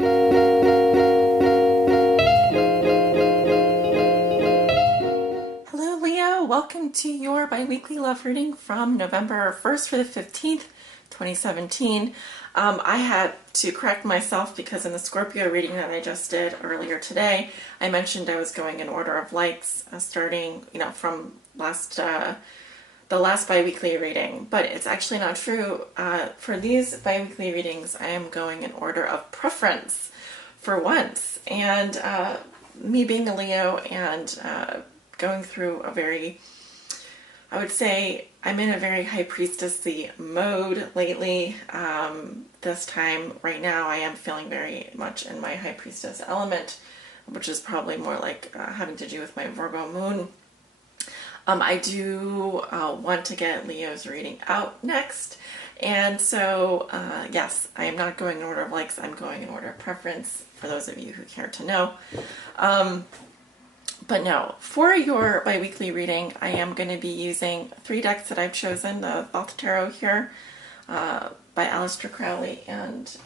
Hello Leo, welcome to your bi-weekly love reading from November 1st through the 15th, 2017. I had to correct myself because in the Scorpio reading that I just did earlier today, I mentioned I was going in order of likes starting, from the last bi-weekly reading, but it's actually not true. For these bi-weekly readings, I am going in order of preference for once. And me being a Leo and going through I would say I'm in a very high priestessy mode lately. This time right now I am feeling very much in my high priestess element, which is probably more like having to do with my Virgo moon. I do want to get Leo's reading out next, and so yes, I am not going in order of likes, I'm going in order of preference for those of you who care to know. But no, for your bi-weekly reading, I am going to be using 3 decks that I've chosen, the Thoth Tarot here by Aleister Crowley and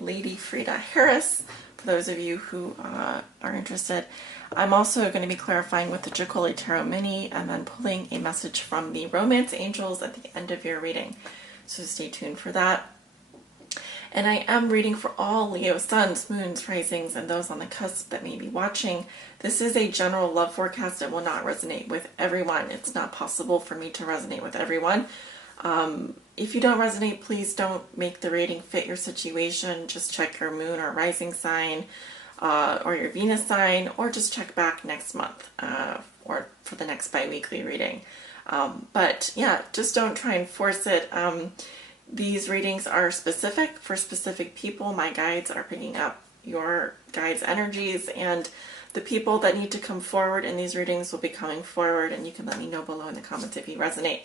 Lady Frida Harris, for those of you who are interested. I'm also going to be clarifying with the Jacoli Tarot Mini and then pulling a message from the Romance Angels at the end of your reading. So stay tuned for that. And I am reading for all Leo suns, moons, risings, and those on the cusp that may be watching. This is a general love forecast. It will not resonate with everyone. It's not possible for me to resonate with everyone. If you don't resonate, please don't make the reading fit your situation. Just check your moon or rising sign or your Venus sign, or just check back next month or for the next bi-weekly reading. But yeah, just don't try and force it. These readings are specific for specific people. My guides are picking up your guides' energies, and the people that need to come forward in these readings will be coming forward, and you can let me know below in the comments if you resonate.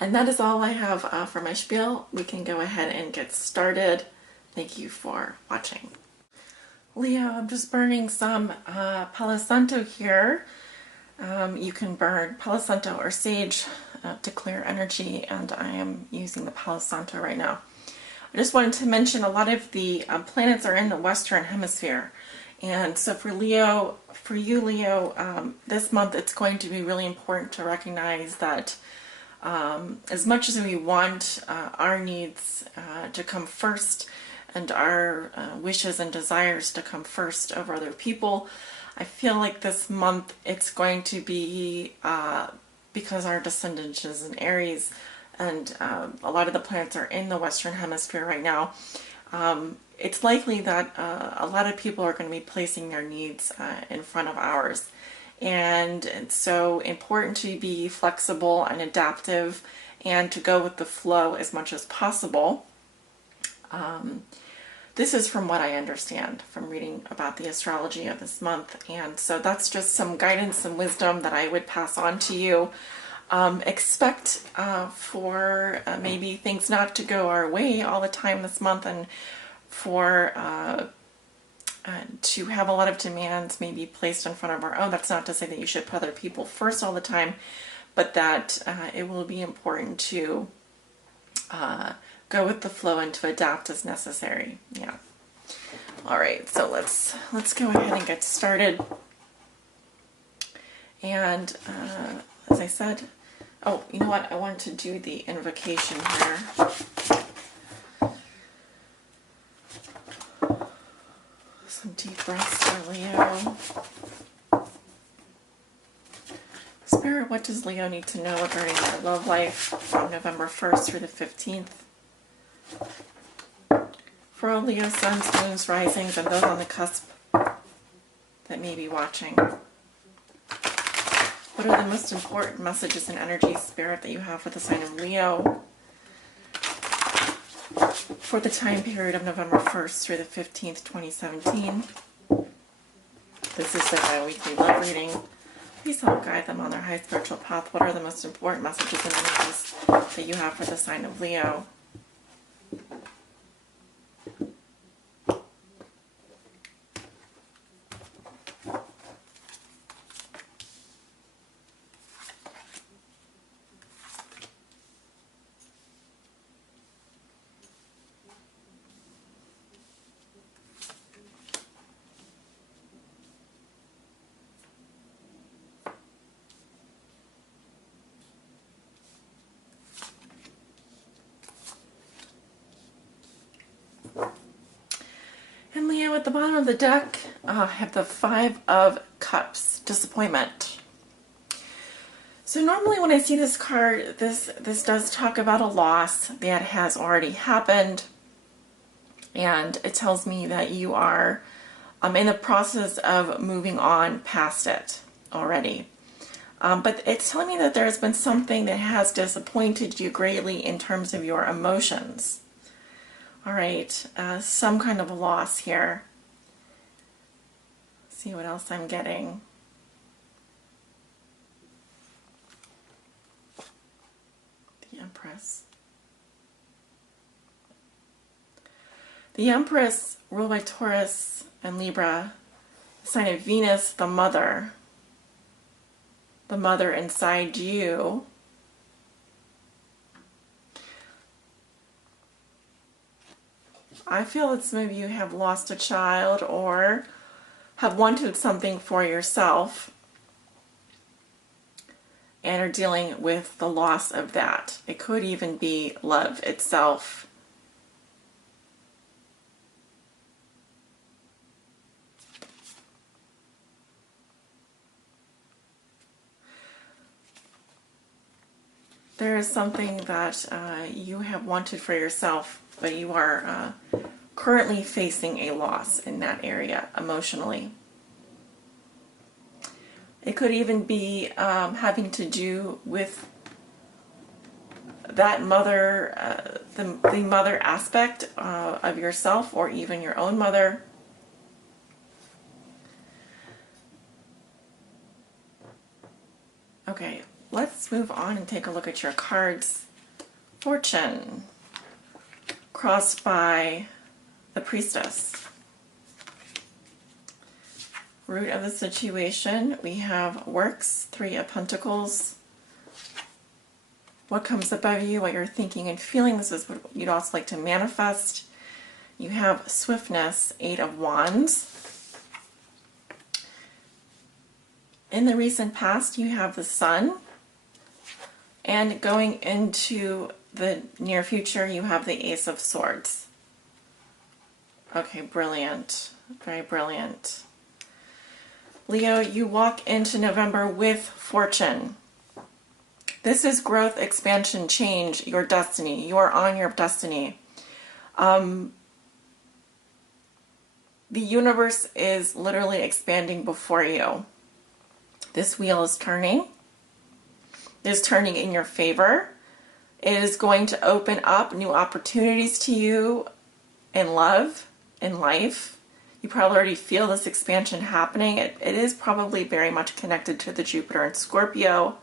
And that is all I have for my spiel. We can go ahead and get started. Thank you for watching. Leo, I'm just burning some Palo Santo here. You can burn Palo Santo or sage to clear energy, and I am using the Palo Santo right now. I just wanted to mention a lot of the planets are in the Western Hemisphere, and so for you Leo, this month it's going to be really important to recognize that as much as we want our needs to come first and our wishes and desires to come first over other people, I feel like this month it's going to be, because our descendant is in Aries and a lot of the planets are in the Western Hemisphere right now, it's likely that a lot of people are going to be placing their needs in front of ours. And it's so important to be flexible and adaptive and to go with the flow as much as possible. This is from what I understand from reading about the astrology of this month, and so that's just some guidance and wisdom that I would pass on to you. Expect for maybe things not to go our way all the time this month, and for to have a lot of demands maybe placed in front of our own. That's not to say that you should put other people first all the time, but that it will be important to go with the flow and to adapt as necessary. Yeah. All right, so let's go ahead and get started. And as I said, oh, you know what? I wanted to do the invocation here. Some deep breaths for Leo. Spirit, what does Leo need to know regarding their love life from November 1st through the 15th? For all Leo suns, moons, risings, and those on the cusp that may be watching. What are the most important messages and energies, Spirit, that you have for the sign of Leo for the time period of November 1st through the 15th, 2017? This is the bi-weekly love reading. Please help guide them on their high spiritual path. What are the most important messages and energies that you have for the sign of Leo? at the bottom of the deck, I have the Five of Cups, disappointment. So normally when I see this card, this does talk about a loss that has already happened, and it tells me that you are in the process of moving on past it already. But it's telling me that there's been something that has disappointed you greatly in terms of your emotions. All right, some kind of a loss here. Let's see what else I'm getting. The Empress. The Empress, ruled by Taurus and Libra, sign of Venus, the mother inside you. I feel that some of you have lost a child or have wanted something for yourself and are dealing with the loss of that. It could even be love itself. There is something that you have wanted for yourself, but you are currently facing a loss in that area emotionally. It could even be having to do with that mother, the mother aspect of yourself, or even your own mother. Okay, let's move on and take a look at your cards. Fortune, crossed by the Priestess. Root of the situation, we have works, Three of Pentacles. What comes above you, what you're thinking and feeling. This is what you'd also like to manifest. You have swiftness, Eight of Wands. In the recent past, you have the Sun. And going into the near future, you have the Ace of Swords. Okay, brilliant. Very brilliant. Leo, you walk into November with fortune. This is growth, expansion, change, your destiny. You are on your destiny. The universe is literally expanding before you. This wheel is turning. It is turning in your favor. It is going to open up new opportunities to you in love, in life. You probably already feel this expansion happening. It is probably very much connected to the Jupiter and Scorpio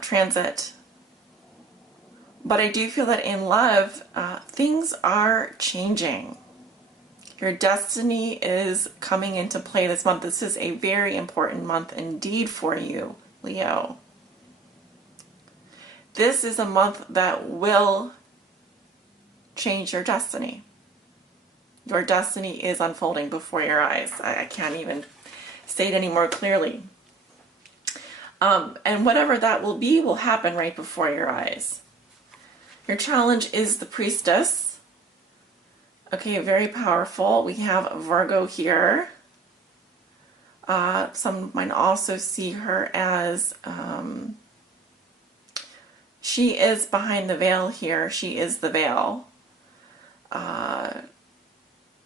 transit. But I do feel that in love, things are changing. Your destiny is coming into play this month. This is a very important month indeed for you, Leo. This is a month that will change your destiny. Your destiny is unfolding before your eyes. I can't even say it any more clearly. And whatever that will be will happen right before your eyes. Your challenge is the Priestess. Okay, very powerful. We have Virgo here. Some might also see her as, she is behind the veil here. She is the veil.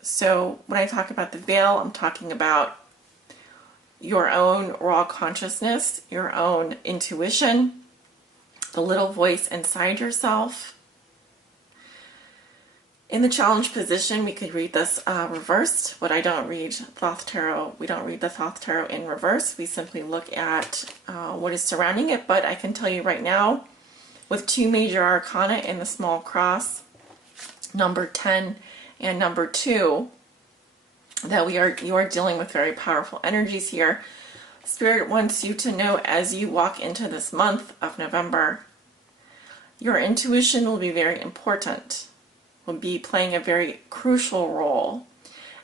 So when I talk about the veil, I'm talking about your own raw consciousness, your own intuition, the little voice inside yourself. In the challenge position, we could read this reversed, but I don't read Thoth Tarot. We don't read the Thoth Tarot in reverse. We simply look at what is surrounding it. But I can tell you right now, with two major arcana in the small cross, number 10 and number 2, that you are dealing with very powerful energies here. Spirit wants you to know as you walk into this month of November, your intuition will be very important, will be playing a very crucial role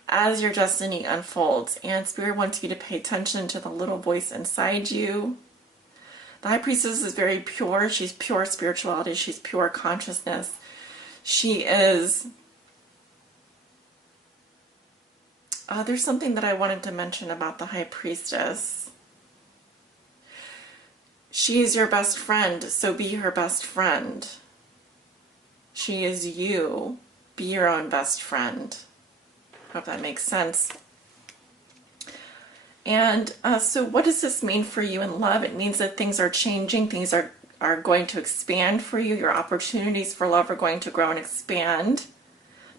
as your destiny unfolds. And Spirit wants you to pay attention to the little voice inside you. The High Priestess is very pure. She's pure spirituality. She's pure consciousness. She is There's something that I wanted to mention about the High Priestess. She is your best friend, so be her best friend. She is you. Be your own best friend. Hope that makes sense. And so what does this mean for you in love? It means that things are changing. Things are going to expand for you. Your opportunities for love are going to grow and expand.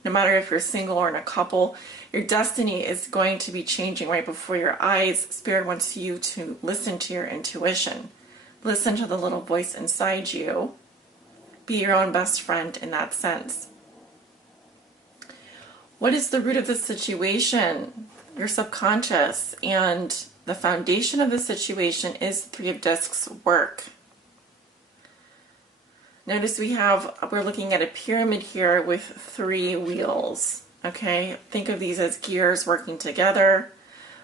No matter if you're single or in a couple, your destiny is going to be changing right before your eyes. Spirit wants you to listen to your intuition. Listen to the little voice inside you. Be your own best friend in that sense. What is the root of the situation? Your subconscious. And the foundation of the situation is Three of Discs work. Notice we're looking at a pyramid here with 3 wheels. Okay, think of these as gears working together.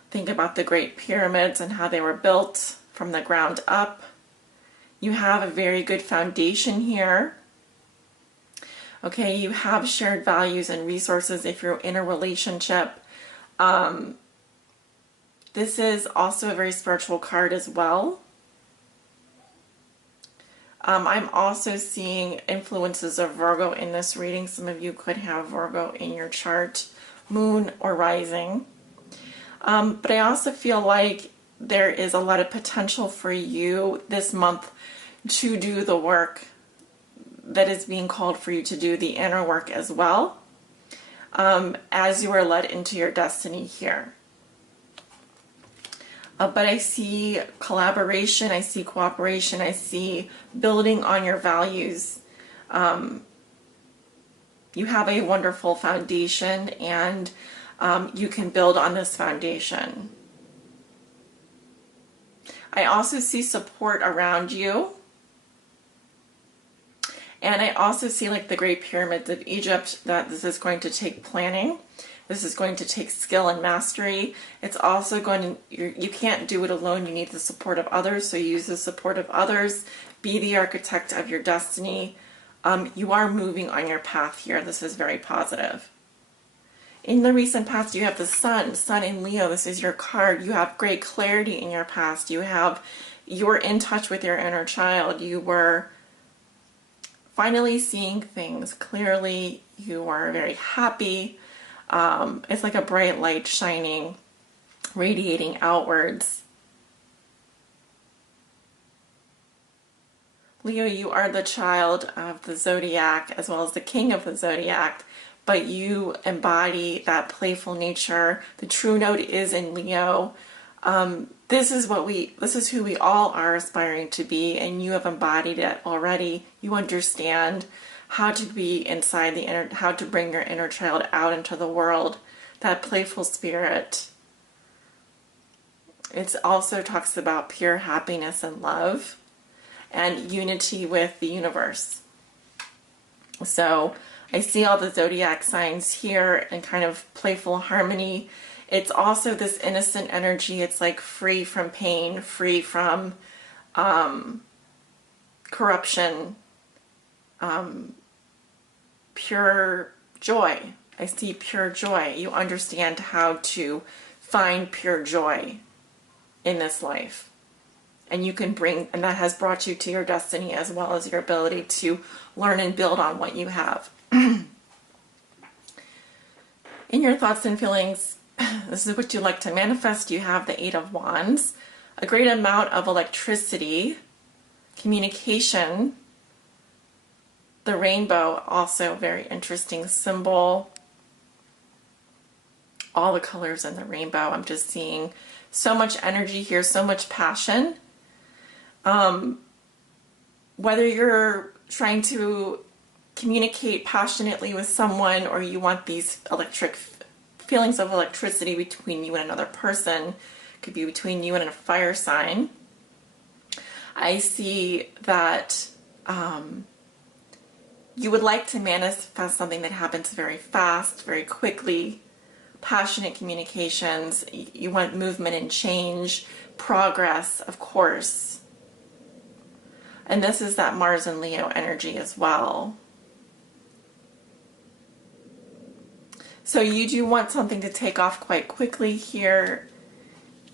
Think about the Great Pyramids and how they were built from the ground up. You have a very good foundation here. Okay, you have shared values and resources if you're in a relationship. This is also a very spiritual card as well. I'm also seeing influences of Virgo in this reading. Some of you could have Virgo in your chart, moon or rising. But I also feel like there is a lot of potential for you this month to do the work that is being called for you to do, the inner work as well, as you are led into your destiny here. But I see collaboration, I see cooperation, I see building on your values. You have a wonderful foundation, and you can build on this foundation. I also see support around you. And I also see, like the Great Pyramids of Egypt, that this is going to take planning. This is going to take skill and mastery. It's also going to, you can't do it alone. You need the support of others. So use the support of others. Be the architect of your destiny. You are moving on your path here. This is very positive. In the recent past, you have the Sun in Leo. This is your card. You have great clarity in your past. You're in touch with your inner child. You were finally seeing things clearly. You are very happy. It's like a bright light shining, radiating outwards. Leo, you are the child of the zodiac as well as the king of the zodiac, but you embody that playful nature. The true note is in Leo. This is who we all are aspiring to be, and you have embodied it already. You understand how to be inside how to bring your inner child out into the world, that playful spirit. It also talks about pure happiness and love and unity with the universe. So I see all the zodiac signs here and kind of playful harmony. It's also this innocent energy. It's like free from pain, free from corruption, pure joy. I see pure joy. You understand how to find pure joy in this life. And you can and that has brought you to your destiny as well as your ability to learn and build on what you have. In your thoughts and feelings, this is what you like to manifest. You have the 8 of Wands, a great amount of electricity, communication. The rainbow, also a very interesting symbol. All the colors in the rainbow. I'm just seeing so much energy here, so much passion. Whether you're trying to communicate passionately with someone or you want these electric feelings of electricity between you and another person, could be between you and a fire sign. I see that you would like to manifest something that happens very fast, very quickly, passionate communications. You want movement and change, progress, of course. And this is that Mars and Leo energy as well. So you do want something to take off quite quickly here.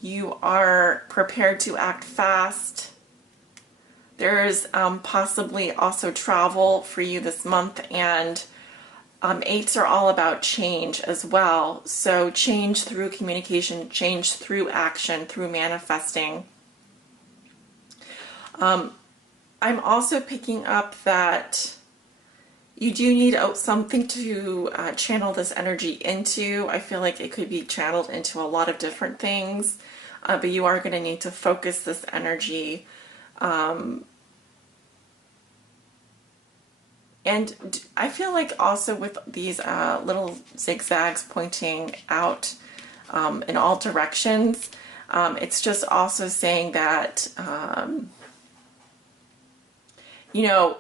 You are prepared to act fast. There's possibly also travel for you this month, and eights are all about change as well. So change through communication, change through action, through manifesting. I'm also picking up that you do need something to channel this energy into. I feel like it could be channeled into a lot of different things, but you are going to need to focus this energy. And I feel like also with these little zigzags pointing out in all directions, it's just also saying that, you know,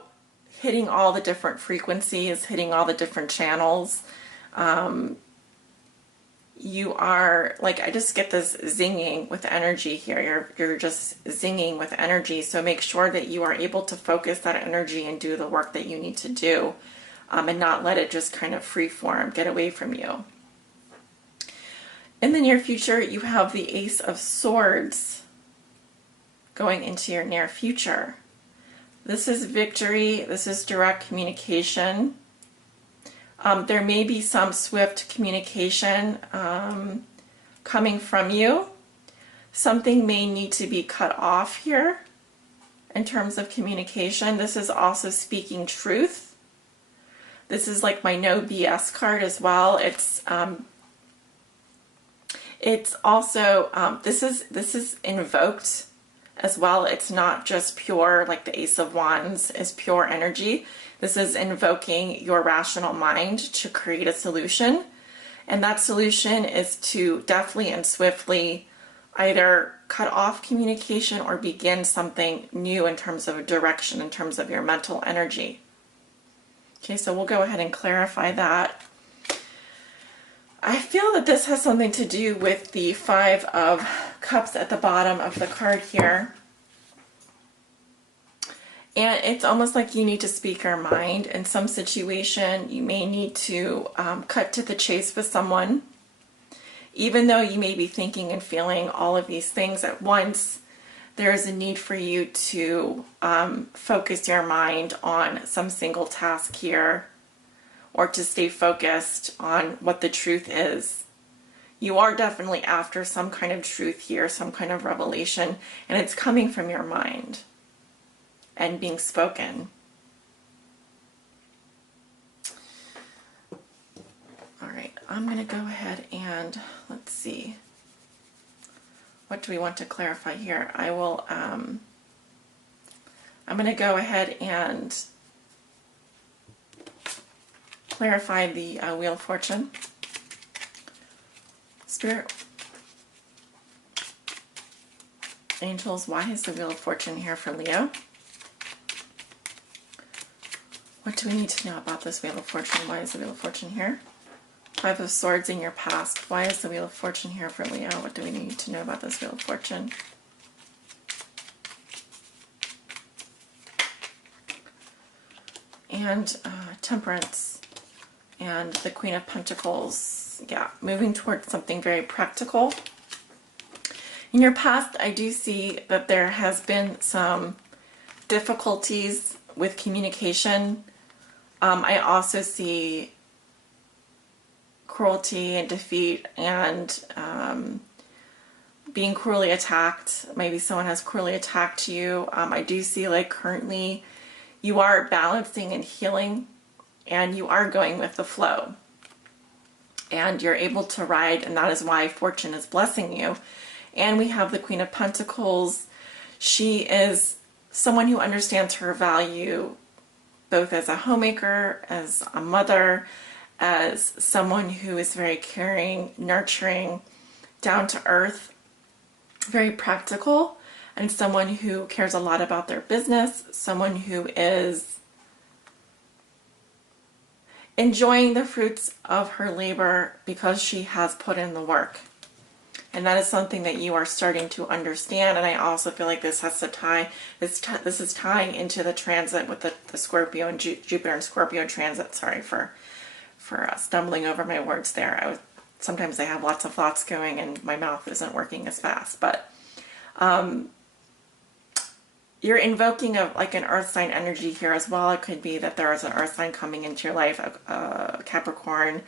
hitting all the different frequencies, hitting all the different channels. You are, like, I just get this zinging with energy here. You're just zinging with energy. So make sure that you are able to focus that energy and do the work that you need to do, and not let it just kind of freeform, get away from you. In the near future, you have the Ace of Swords going into your near future. This is victory. This is direct communication. There may be some swift communication coming from you. Something may need to be cut off here in terms of communication. This is also speaking truth. This is like my no BS card as well. It's also this is invoked as well. It's not just pure, like the Ace of Wands is pure energy. This is invoking your rational mind to create a solution. And that solution is to deftly and swiftly either cut off communication or begin something new in terms of a direction, in terms of your mental energy. Okay, so we'll go ahead and clarify that. I feel that this has something to do with the Five of Cups at the bottom of the card here. And it's almost like you need to speak your mind. In some situation, you may need to cut to the chase with someone. Even though you may be thinking and feeling all of these things at once, there is a need for you to focus your mind on some single task here, or to stay focused on what the truth is. You are definitely after some kind of truth here, some kind of revelation, and it's coming from your mind and being spoken. All right, I'm going to go ahead and let's see. What do we want to clarify here? I'm going to go ahead and clarify the Wheel of Fortune. Spirit, angels, why is the Wheel of Fortune here for Leo? What do we need to know about this Wheel of Fortune? Why is the Wheel of Fortune here? Five of Swords in your past. Why is the Wheel of Fortune here for Leo? What do we need to know about this Wheel of Fortune? And Temperance. And the Queen of Pentacles. Yeah, moving towards something very practical. In your past, I do see that there has been some difficulties with communication. I also see cruelty and defeat and being cruelly attacked. Maybe someone has cruelly attacked you. I do see like currently you are balancing and healing, and you are going with the flow. And you're able to ride, and that is why fortune is blessing you. And we have the Queen of Pentacles. She is someone who understands her value, both as a homemaker, as a mother, as someone who is very caring, nurturing, down to earth, very practical, and someone who cares a lot about their business, someone who is enjoying the fruits of her labor because she has put in the work. And that is something that you are starting to understand. And I also feel like this has to tie, this is tying into the transit with the Scorpio and Jupiter and Scorpio transit, sorry for for stumbling over my words there. Sometimes I have lots of thoughts going and my mouth isn't working as fast, but you're invoking like an earth sign energy here as well. It could be that there is an earth sign coming into your life, a Capricorn,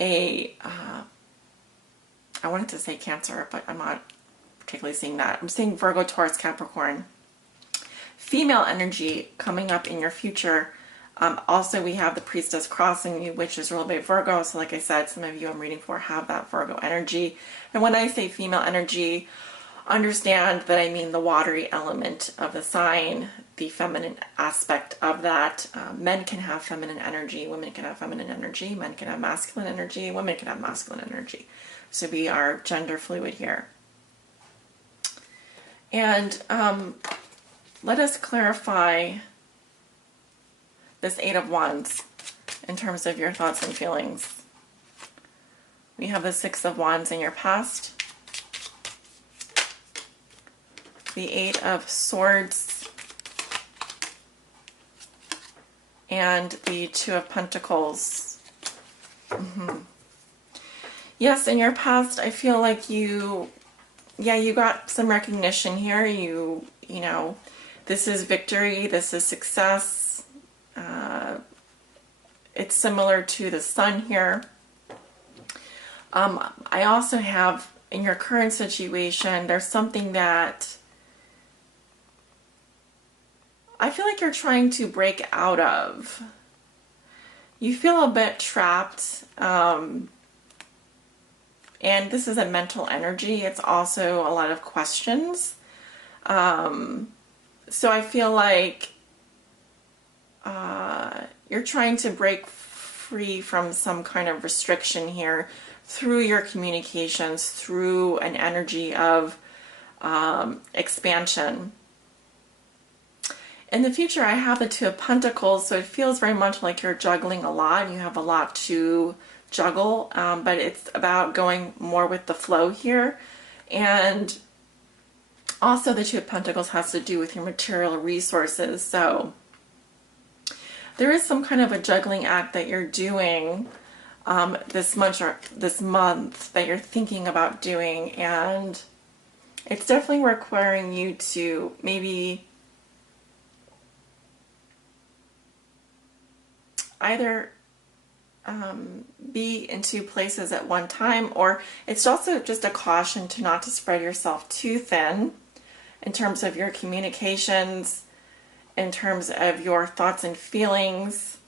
I wanted to say Cancer, but I'm not particularly seeing that. I'm seeing Virgo, Taurus, Capricorn. Female energy coming up in your future. Also, we have the Priestess crossing you, which is ruled by Virgo. So like I said, some of you I'm reading for have that Virgo energy. And when I say female energy, understand that I mean the watery element of the sign, the feminine aspect of that. Men can have feminine energy, women can have feminine energy, men can have masculine energy, women can have masculine energy. So we are gender fluid here. And let us clarify this Eight of Wands in terms of your thoughts and feelings. We have the Six of Wands in your past, the Eight of Swords, and the Two of Pentacles. Yes, in your past, I feel like you got some recognition here. You know, this is victory, this is success. It's similar to the Sun here. I also have, in your current situation, there's something that I feel like you're trying to break out of. You feel a bit trapped, and this is a mental energy. It's also a lot of questions. So I feel like you're trying to break free from some kind of restriction here through your communications, through an energy of expansion. In the future, I have the Two of Pentacles, so it feels very much like you're juggling a lot and you have a lot to juggle, but it's about going more with the flow here. And also the Two of Pentacles has to do with your material resources, so there is some kind of a juggling act that you're doing this month that you're thinking about doing, and it's definitely requiring you to maybe either be in two places at one time, or it's also just a caution to not to spread yourself too thin in terms of your communications, in terms of your thoughts and feelings.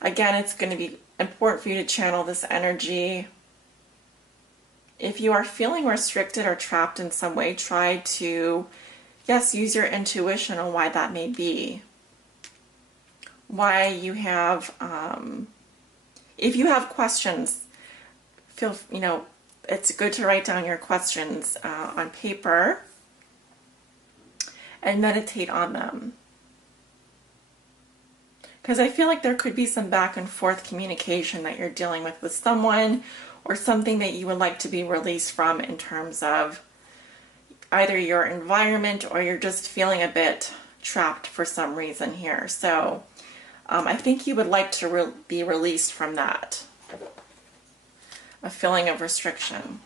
Again, it's going to be important for you to channel this energy. If you are feeling restricted or trapped in some way, try to, yes, use your intuition on why that may be. Why you have, if you have questions, it's good to write down your questions on paper and meditate on them. Because I feel like there could be some back and forth communication that you're dealing with someone, or something that you would like to be released from in terms of either your environment, or you're just feeling a bit trapped for some reason here. So I think you would like to be released from that, a feeling of restriction.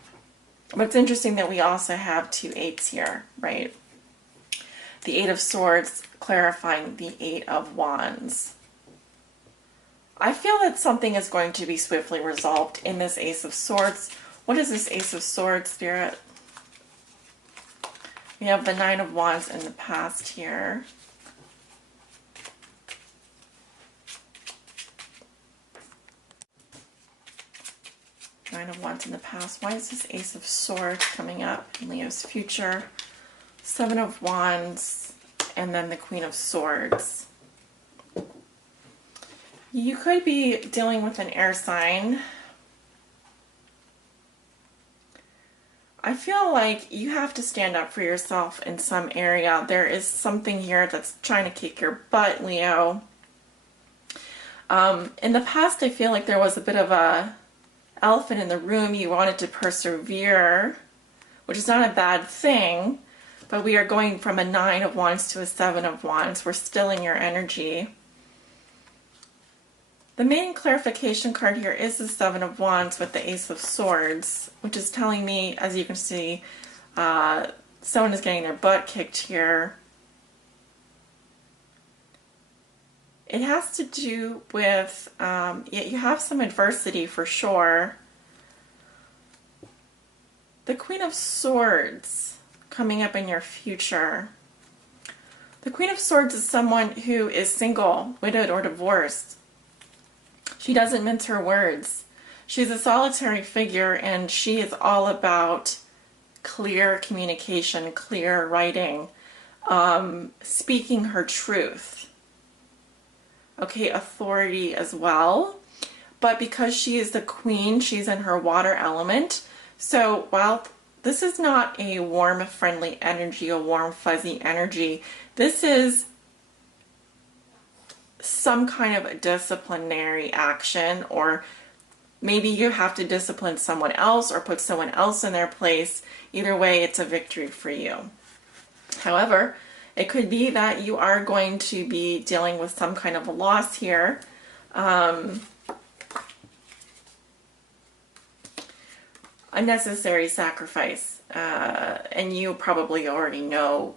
But it's interesting that we also have two eights here, right? The Eight of Swords clarifying the Eight of Wands. I feel that something is going to be swiftly resolved in this Ace of Swords. What is this Ace of Swords, Spirit? We have the Nine of Wands in the past here. Nine of Wands in the past. Why is this Ace of Swords coming up in Leo's future? Seven of Wands, and then the Queen of Swords. You could be dealing with an air sign. I feel like you have to stand up for yourself in some area. There is something here that's trying to kick your butt, Leo. In the past, I feel like there was a bit of a elephant in the room. You wanted to persevere, which is not a bad thing, but we are going from a Nine of Wands to a Seven of Wands. We're still in your energy. The main clarification card here is the Seven of Wands with the Ace of Swords, which is telling me, as you can see, someone is getting their butt kicked here. It has to do with, you have some adversity for sure. The Queen of Swords coming up in your future. The Queen of Swords is someone who is single, widowed, or divorced. She doesn't mince her words. She's a solitary figure, and she is all about clear communication, clear writing, speaking her truth. Okay, authority as well. But because she is the queen, she's in her water element. So while this is not a warm, friendly energy, a warm, fuzzy energy, this is some kind of disciplinary action, or maybe you have to discipline someone else or put someone else in their place. Either way, it's a victory for you. However, it could be that you are going to be dealing with some kind of a loss here. Unnecessary sacrifice. And you probably already know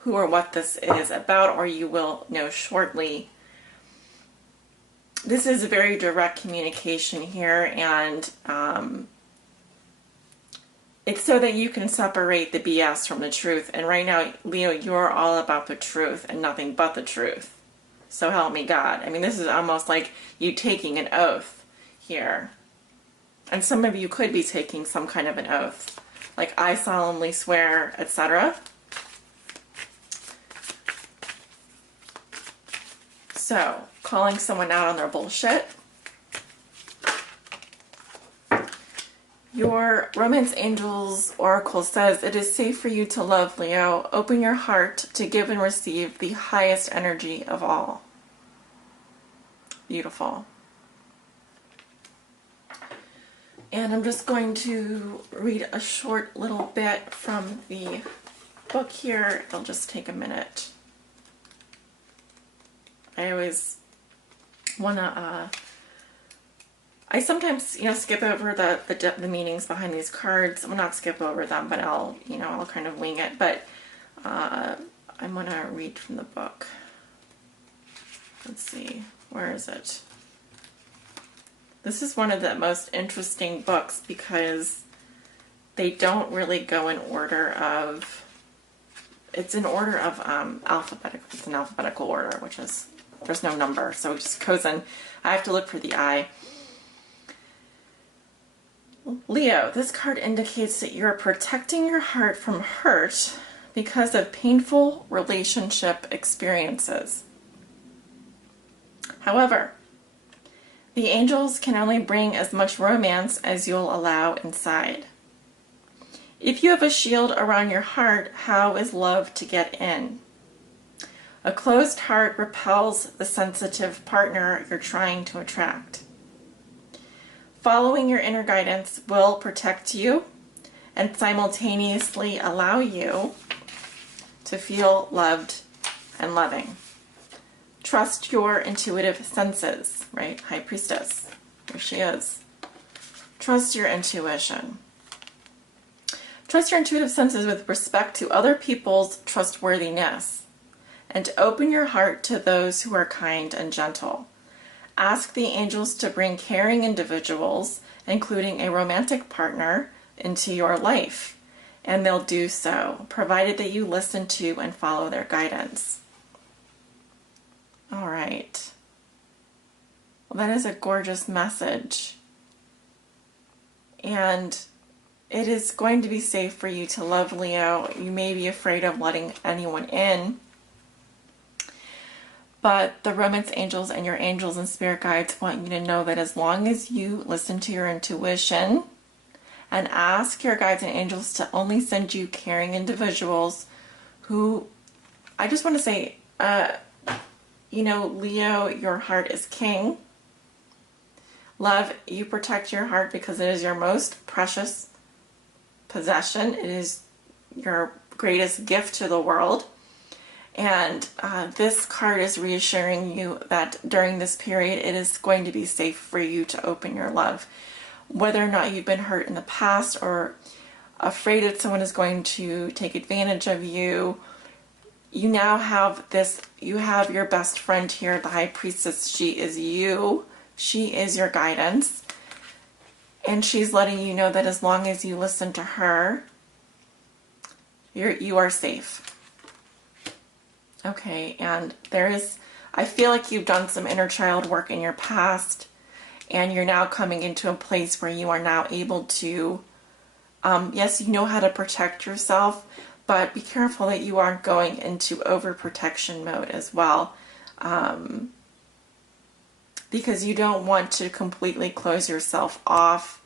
who or what this is about, or you will know shortly. This is a very direct communication here, and it's so that you can separate the BS from the truth. And right now, Leo, you're all about the truth and nothing but the truth. So help me God. I mean, this is almost like you taking an oath here. And some of you could be taking some kind of an oath, like I solemnly swear, etc. So, calling someone out on their bullshit. Your Romance Angels Oracle says, it is safe for you to love, Leo. Open your heart to give and receive the highest energy of all. Beautiful. And I'm just going to read a short little bit from the book here. It'll just take a minute. I always want to, I sometimes, skip over the meanings behind these cards. Well, not skip over them, but I'll kind of wing it. But I'm going to read from the book. Let's see, where is it? This is one of the most interesting books because they don't really go in order of, it's in order of alphabetical, it's an alphabetical order, which is, there's no number, so it just goes in. I have to look for the I. Leo, this card indicates that you're protecting your heart from hurt because of painful relationship experiences. However, the angels can only bring as much romance as you'll allow inside. If you have a shield around your heart, how is love to get in? A closed heart repels the sensitive partner you're trying to attract. Following your inner guidance will protect you and simultaneously allow you to feel loved and loving. Trust your intuitive senses, right? High Priestess, here she is. Trust your intuition. Trust your intuitive senses with respect to other people's trustworthiness, and open your heart to those who are kind and gentle. Ask the angels to bring caring individuals, including a romantic partner, into your life, and they'll do so, provided that you listen to and follow their guidance. All right. Well, that is a gorgeous message. And it is going to be safe for you to love, Leo. You may be afraid of letting anyone in, but the romance angels and your angels and spirit guides want you to know that as long as you listen to your intuition and ask your guides and angels to only send you caring individuals who, I just want to say, Leo, your heart is king. Love, you protect your heart because it is your most precious possession. It is your greatest gift to the world. And this card is reassuring you that during this period, it is going to be safe for you to open your love. Whether or not you've been hurt in the past or afraid that someone is going to take advantage of you, you now have this, you have your best friend here, the High Priestess. She is you. She is your guidance. And she's letting you know that as long as you listen to her, you are safe. Okay, and I feel like you've done some inner child work in your past, and you're now coming into a place where you are now able to, yes, you know how to protect yourself, but be careful that you aren't going into overprotection mode as well, because you don't want to completely close yourself off.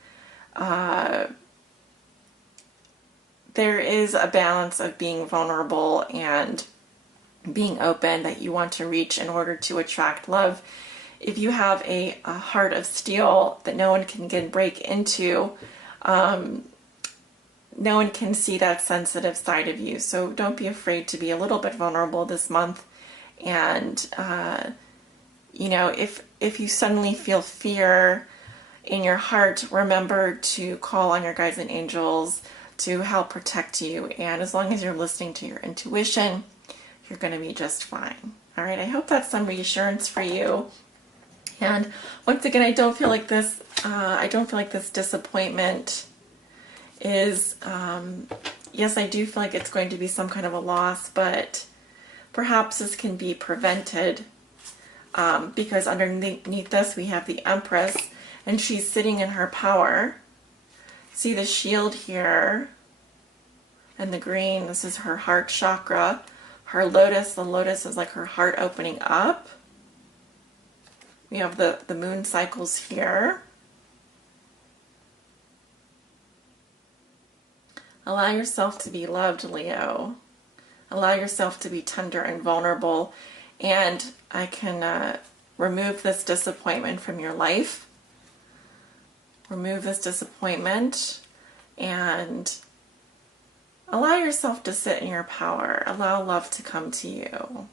There is a balance of being vulnerable and being open that you want to reach in order to attract love. If you have a heart of steel that no one can break into, no one can see that sensitive side of you. So don't be afraid to be a little bit vulnerable this month. And, if you suddenly feel fear in your heart, remember to call on your guides and angels to help protect you. And as long as you're listening to your intuition, you're going to be just fine. All right, I hope that's some reassurance for you. And once again, I don't feel like this disappointment is, yes, I do feel like it's going to be some kind of a loss, but perhaps this can be prevented, because underneath this we have the Empress, and she's sitting in her power. See the shield here and the green, this is her heart chakra. Her lotus, the lotus is like her heart opening up. We have the moon cycles here. Allow yourself to be loved, Leo. Allow yourself to be tender and vulnerable. And I can remove this disappointment from your life. Remove this disappointment and allow yourself to sit in your power. Allow love to come to you.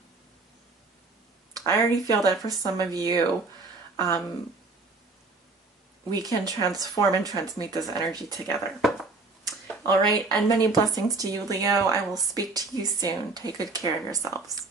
I already feel that for some of you, we can transform and transmute this energy together. All right, and many blessings to you, Leo. I will speak to you soon. Take good care of yourselves.